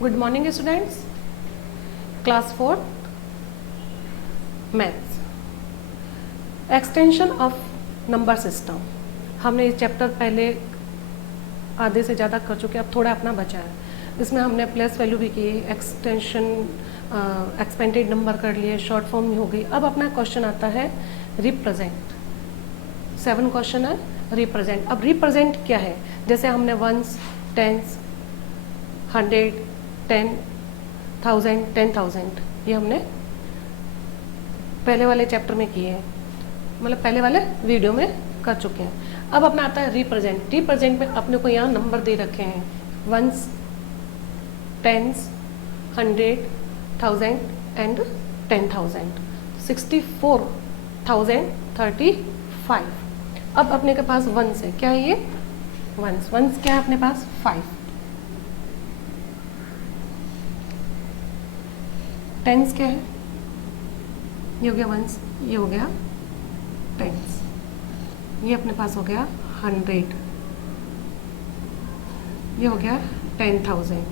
Good morning students, class 4 maths, extension of number system. हमने ये chapter पहले आधे से ज़्यादा कर चुके, अब थोड़ा अपना बचा है। इसमें हमने प्लस वैल्यू भी की, एक्सटेंशन एक्सपेंडेड नंबर कर लिए, शॉर्ट फॉर्म भी हो गई। अब अपना क्वेश्चन आता है रिप्रेजेंट। 7 क्वेश्चन है रिप्रेजेंट। अब रिप्रेजेंट क्या है? जैसे हमने वंस, टेंस, 100, 10, 1000, 10,000 ये हमने पहले वाले चैप्टर में किए हैं, मतलब पहले वाले वीडियो में कर चुके हैं। अब अपना आता है रिप्रेजेंट। रिप्रेजेंट में अपने को यहाँ नंबर दे रखे हैं, वंस, टेंस, 100, 1000 एंड 10,000, 64,035। अब अपने के पास वंस है, क्या है ये? वंस। वंस क्या है अपने पास? 5। टेंस क्या है? ये हो गया वंस, ये हो गया टेंस, ये अपने पास हो गया 100, ये हो गया 10,000,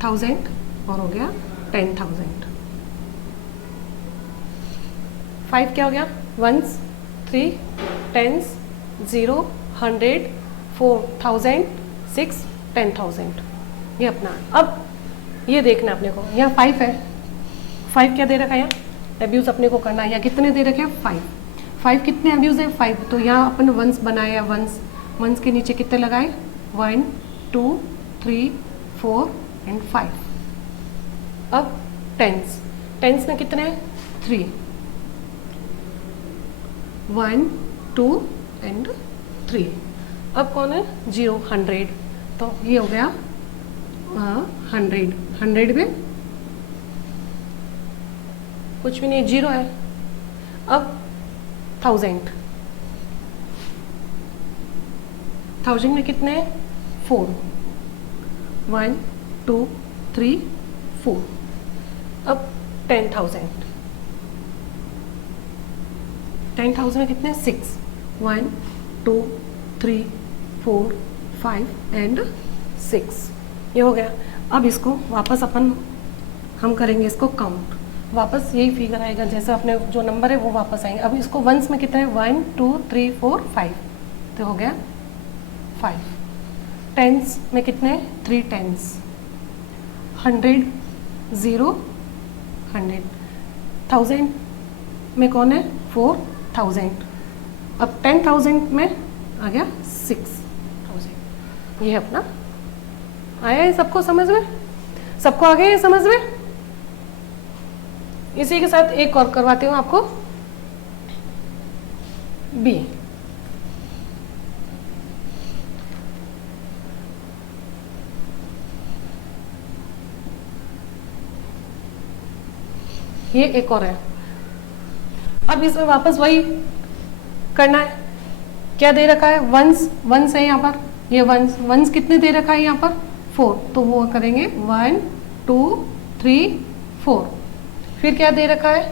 1000 और हो गया 10,000। 5 क्या हो गया? वंस, 3, टेंस, 0, 100, 4,000, 6, 10,000, ये अपना। अब ये देखना अपने को, यहाँ 5 है। 5 क्या दे रखा है? यहाँ एब्यूज़ अपने को करना है। यहाँ कितने दे रखे हैं? 5। 5 कितने एब्यूज़ है? 5। तो यहाँ अपन वंस बनाया, वंस, वंस के नीचे कितने लगाए? 1, 2, 3, 4 एंड 5। अब टेंस, टेंस में कितने हैं? 3, 1, 2 एंड 3। अब कौन है? 0, 100, तो ये हो गया 100। 100 में कुछ भी नहीं, 0 है। अब 1000, 1000 में कितने हैं? 4, 1, 2, 3, 4। अब 10,000, 10,000 में कितने हैं? 6, 1, 2, 3, 4, 5 एंड 6, ये हो गया। अब इसको वापस हम करेंगे इसको काउंट, वापस यही फिगर आएगा जैसे अपने जो नंबर है वो वापस आएंगे। अब इसको वंस में कितना है? 1, 2, 3, 4, 5, तो हो गया 5। टेंस में कितने हैं? 3 टेंस, 100, 0, 100, 1000 में कौन है? 4,000। अब 10,000 में आ गया 6,000। ये अपना आया है सबको समझ में? सबको आ गया ये समझ में? इसी के साथ एक और करवाती हूँ आपको, बी। ये एक और है। अब इसमें वापस वही करना है। क्या दे रखा है? वंस, वंस है यहाँ पर, ये वंस, वंस कितने दे रखा है यहाँ पर? 4, तो वो करेंगे 1, 2, 3, 4। फिर क्या दे रखा है?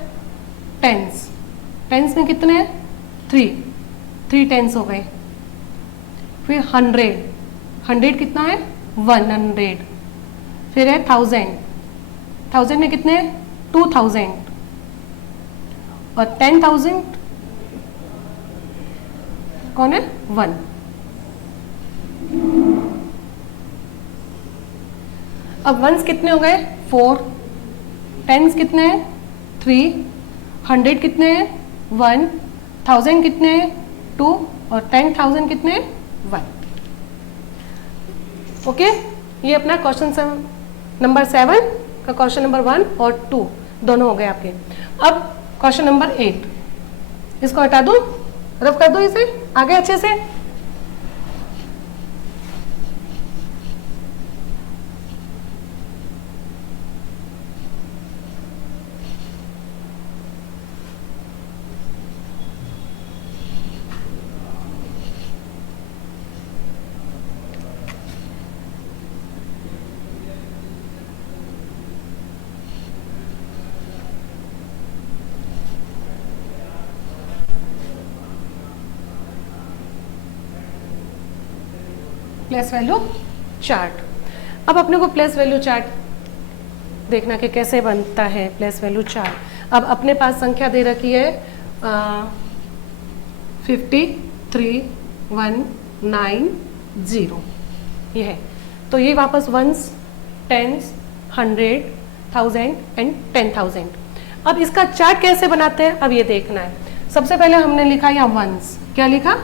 टेंस, टेंस में कितने हैं? 3 टेंस हो गए। फिर 100, 100 कितना है? 100। फिर है 1000, 1000 में कितने हैं? 2000। और 10,000 कौन है? 1। अब वंस कितने हो गए? 4, टेंस कितने हैं? 3, 100 कितने हैं? 1, 1000 कितने हैं? 2 और 10,000 कितने हैं? 1। ओके, ये अपना क्वेश्चन नंबर 7 का क्वेश्चन नंबर 1 और 2 दोनों हो गए आपके। अब क्वेश्चन नंबर 8, इसको हटा दूं, रफ कर दो इसे आगे अच्छे से। Place value chart. अब अपने को प्लेस वैल्यू चार्ट देखना कि कैसे बनता है प्लेस वैल्यू चार्ट। अब अपने पास संख्या दे रखी है 53190 ये है, तो ये वापस वंस, टेंस, 100, 1000 एंड 10,000। अब इसका चार्ट कैसे बनाते हैं अब ये देखना है। सबसे पहले हमने लिखा यहाँ वंस, क्या लिखा,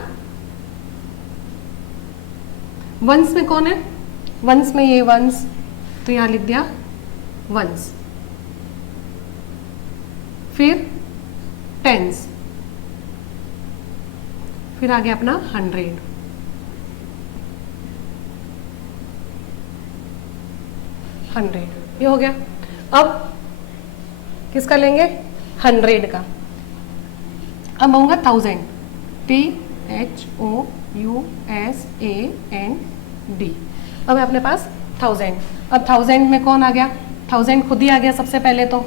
वंस में कौन है, वंस में ये वंस, तो यहाँ लिख दिया वंस। फिर टेंस, फिर आ गया अपना 100, ये हो गया। अब किसका लेंगे, 100 का। अब होगा 1000, THOUSAND। अब है अपने पास 1000। अब 1000 में कौन आ गया, 1000 खुद ही आ गया सबसे पहले तो।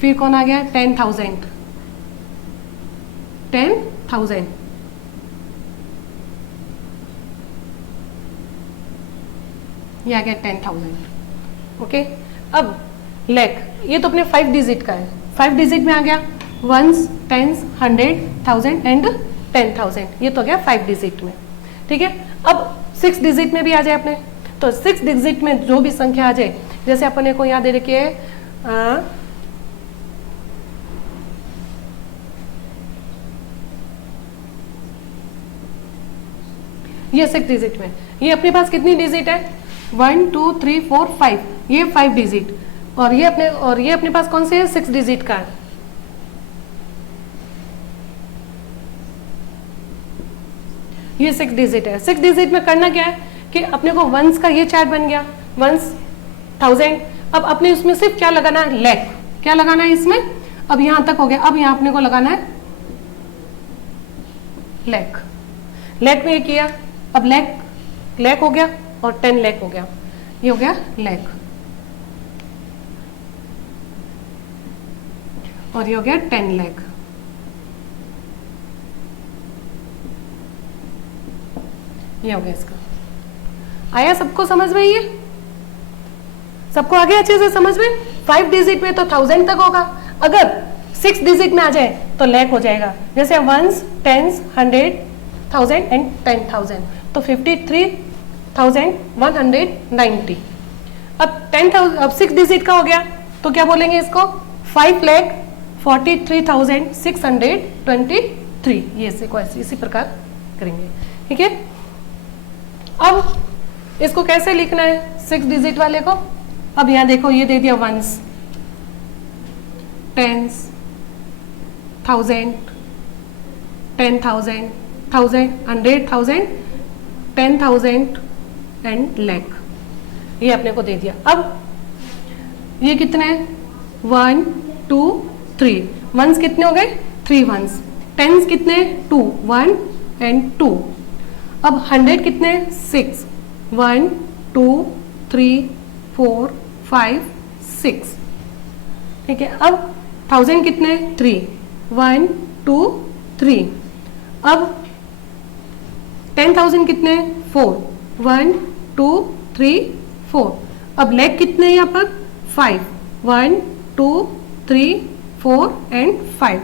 फिर कौन आ गया, 10,000, 10,000। ये आ गया 10,000। ओके, अब लैख, ये तो अपने 5 डिजिट का है, 5 डिजिट में आ गया वंस, टेंस, 100, 1000 एंड 10,000, ये तो गया 5 डिजिट में। ठीक है, अब 6 डिजिट में भी आ जाए अपने, तो 6 डिजिट में जो भी संख्या आ जाए, जैसे अपने को यहाँ दे रखी है ये 6 डिजिट में, ये अपने पास कितनी डिजिट है, 1 2 3 4 5, ये 5 डिजिट, और ये अपने पास कौन से है, 6 डिजिट का है। ये 6 डिजिट है। 6 डिजिट में करना क्या है कि अपने को वंस का ये चार्ट बन गया, वंस, 1000। अब अपने उसमें सिर्फ क्या लगाना है, लैख, क्या लगाना है इसमें, अब यहां तक हो गया। अब यहां अपने को लगाना है लैख, लैख में ये किया, अब लैख हो गया और 10 लाख हो गया, ये हो गया लैख, और ये हो गया 10 लाख। ये हो गया इसका। आया सबको समझ में, ये सबको आ गया अच्छे से समझ में। 5 डिजिट में तो 1000 तक होगा, अगर 6 डिजिट में आ जाए तो लैख हो जाएगा, जैसे वंस, टेंस, 100, 1000 एंड 10,000, तो 53,190। अब 10,000, अब 6 डिजिट का हो गया तो क्या बोलेंगे इसको, 5,43,623, ये इसी प्रकार करेंगे। ठीक है, अब इसको कैसे लिखना है 6 डिजिट वाले को। अब यहां देखो, ये दे दिया वंस, टेंस, 1000, 10,000, 1000, 100,000, 10,000 एंड लैख, ये अपने को दे दिया। अब ये कितने हैं, 1 2 3, वंस कितने हो गए, 3 वंस, टेंस कितने, 2, 1 एंड 2। अब 100 कितने, 6, 1 2 3 4 5 6। ठीक है, अब 1000 कितने, 3, 1 2 3। अब 10,000 कितने, 4, 1 2 3 4। अब लैख कितने यहाँ पर, 5, 1 2 3 4 एंड 5।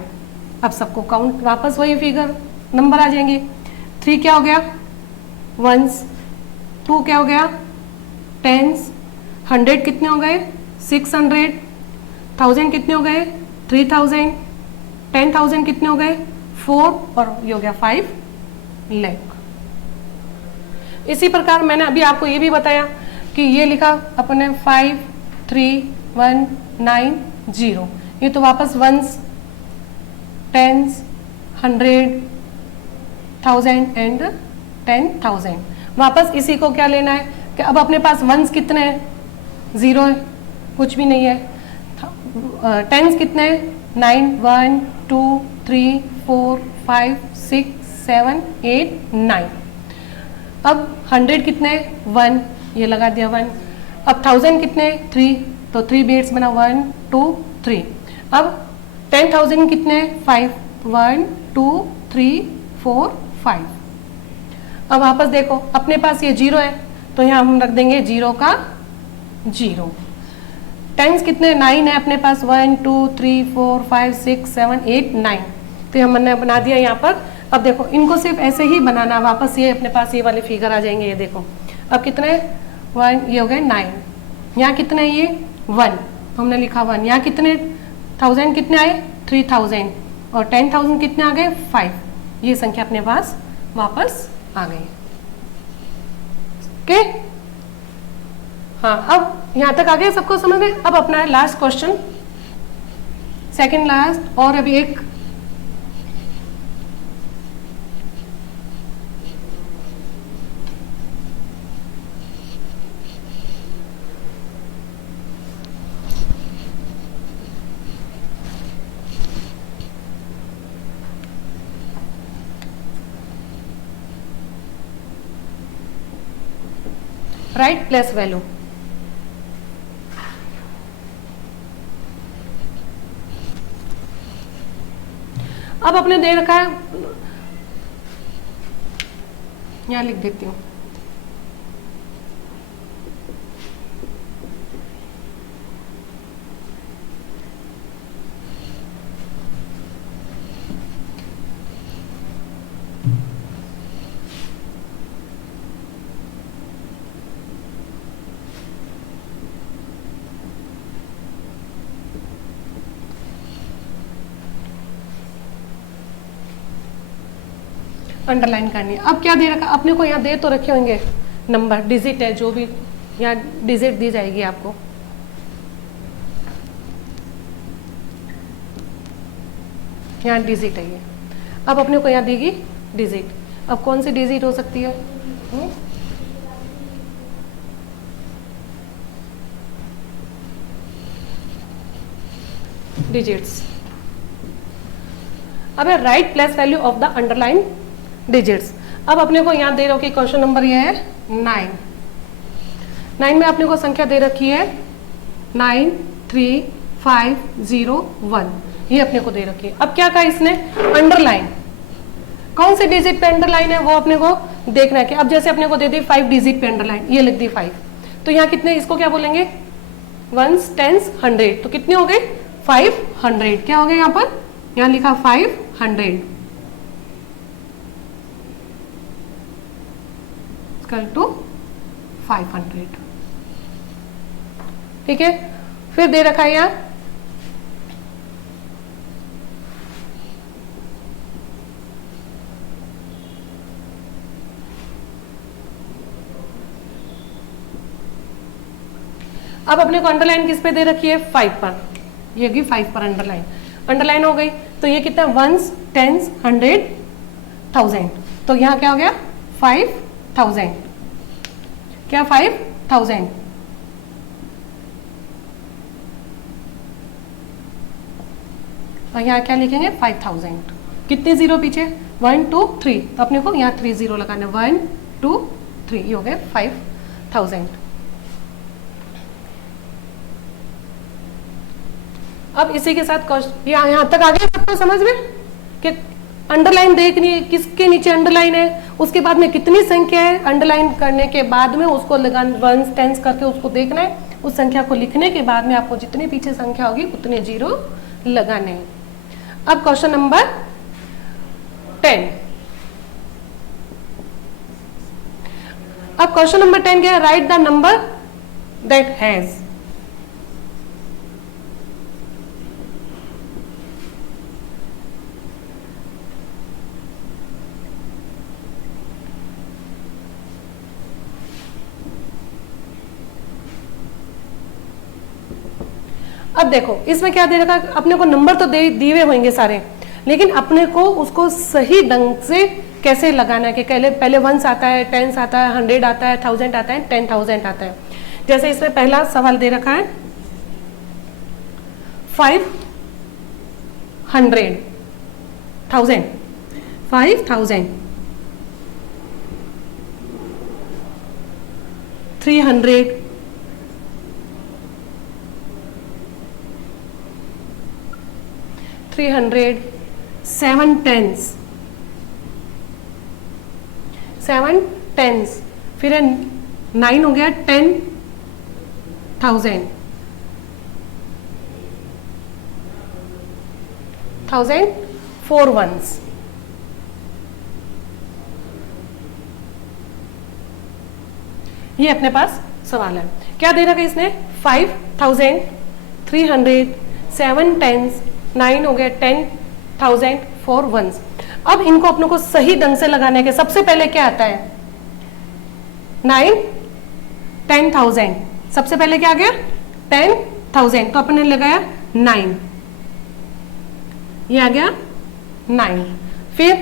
अब सबको काउंट, वापस वही फिगर नंबर आ जाएंगे। 3 क्या हो गया, वंस, 2 क्या हो गया, टेंस, 100 कितने हो गए, 600, 1000 कितने हो गए, 3000, 10,000 कितने हो गए, 4, और ये हो गया 5 लैख। इसी प्रकार मैंने अभी आपको ये भी बताया कि ये लिखा अपने 53,190, ये तो वापस वंस, टेंस, 100, 1000 एंड 10,000। वापस इसी को क्या लेना है कि अब अपने पास वंस कितने हैं, 0 है, कुछ भी नहीं है। टेंस कितने हैं, 9, 1 2 3 4 5 6 7 8 9। अब 100 कितने, 1, ये लगा दिया 1। अब 1000 कितने, 3, तो 3 बेट्स बना, 1 2 3। अब 10,000 कितने, 5, 1 2 3 4 5। अब वापस देखो, अपने पास ये 0 है तो यहाँ हम रख देंगे 0 का 0। टेंस कितने, 9 है अपने पास, 1 2 3 4 5 6 7 8 9। तो हमने बना दिया यहाँ पर। अब देखो इनको सिर्फ ऐसे ही बनाना, वापस ये अपने पास ये वाले फिगर आ जाएंगे। ये देखो अब कितने, 1, ये हो गए 9, यहाँ कितने, ये 1, हमने लिखा 1। यहाँ कितने 1000 कितने आए, 3000, और 10,000 कितने आ गए, 5। ये संख्या अपने पास वापस आ गई। ओके, हाँ अब यहाँ तक आ गए, सबको समझ में। अब अपना है लास्ट क्वेश्चन, सेकंड लास्ट, और अभी एक राइट प्लेस वैल्यू। अब अपने दे रखा है, यहां लिख देती हूं, अंडरलाइन करनी है। अब क्या दे रखा अपने को, यहाँ दे तो रखे होंगे नंबर, डिजिट है, जो भी यहाँ डिजिट दी जाएगी आपको। यहाँ डिजिट है ये। अब अपने को यहाँ देगी डिजिट। अब कौन सी डिजिट हो सकती है, डिजिट्स। अब है right place value of the underline digits. अब अपने को यहाँ दे रहा कि क्वेश्चन नंबर ये है 9। 9 में अपने को संख्या दे रखी है 9 3 5 0 1, ये अपने को दे रखी है। अब क्या कहा इसने, अंडरलाइन, कौन से डिजिट पे अंडरलाइन है वो अपने को देखना है। कि अब जैसे अपने को दे दी 5 डिजिट पे अंडरलाइन, ये लिख दी 5, तो यहाँ कितने, इसको क्या बोलेंगे, 1s 10s 100, तो कितने हो गए 500। क्या हो गए यहाँ पर, यहाँ लिखा 500 टू 500। ठीक है, फिर दे रखा है यहाँ अब अपने को अंडरलाइन किस पे दे रखी है, 5 पर, ये होगी 5 पर अंडरलाइन। अंडरलाइन हो गई तो ये कितना, 1s 10s 100 1000, तो यहाँ क्या हो गया 5000। क्या 5000, और यहाँ क्या लिखेंगे 5000। कितने जीरो पीछे, 1 2 3, तो अपने को यहाँ 3 जीरो लगाना, 1 2 3, ये हो गए 5000। अब इसी के साथ यहाँ तक आ गया सबको समझ में कि अंडरलाइन देखनी है, किसके नीचे अंडरलाइन है, उसके बाद में कितनी संख्या है, अंडरलाइन करने के बाद में उसको लगाना, 1s 10s करके उसको देखना है। उस संख्या को लिखने के बाद में आपको जितनी पीछे संख्या होगी उतने जीरो लगाने हैं। अब क्वेश्चन नंबर 10। अब क्वेश्चन नंबर 10 क्या है, right the number that has. अब देखो इसमें क्या दे रखा, अपने को नंबर तो दिए हुए होंगे सारे, लेकिन अपने को उसको सही ढंग से कैसे लगाना है कि पहले 1s आता है, 10s आता है, 100 आता है, 1000 आता है, 10,000 आता है। जैसे इसमें पहला सवाल दे रखा है 500 1000 5000 300 300 7 10s 7 टेंस, फिर 9 हो गया 10,000, 4 वंस। ये अपने पास सवाल है। क्या दे रखा है इसने? 5,000, 300, 7 टेंस, 9 हो गया 10,000, 4 वंस। अब इनको अपनों को सही ढंग से लगाने के सबसे पहले क्या आता है? 9, 10,000। सबसे पहले क्या आ गया? 10,000, तो अपने लगाया 9, ये आ गया 9। फिर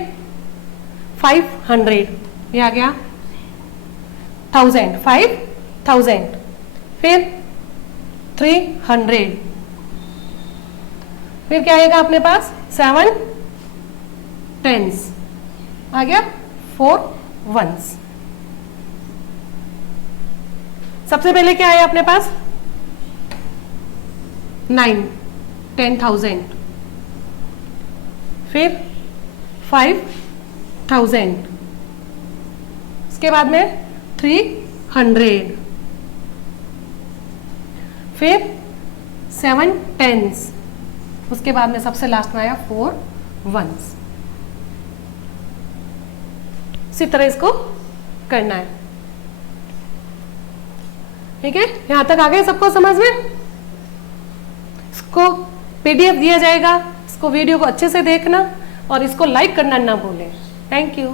500, ये आ गया 1000, 5,000। फिर 300, फिर क्या आएगा अपने पास? 7 टेंस, आ गया 4 वंस। सबसे पहले क्या आया अपने पास? 9, 10,000, फिर 5,000, उसके बाद में 300, फिर 7 टेंस, उसके बाद में सबसे लास्ट में आया 4 वंस। इसी तरह इसको करना है। ठीक है, यहां तक आ गए सबको समझ में? इसको पीडीएफ दिया जाएगा, इसको वीडियो को अच्छे से देखना और इसको लाइक करना ना भूलें। Thank you.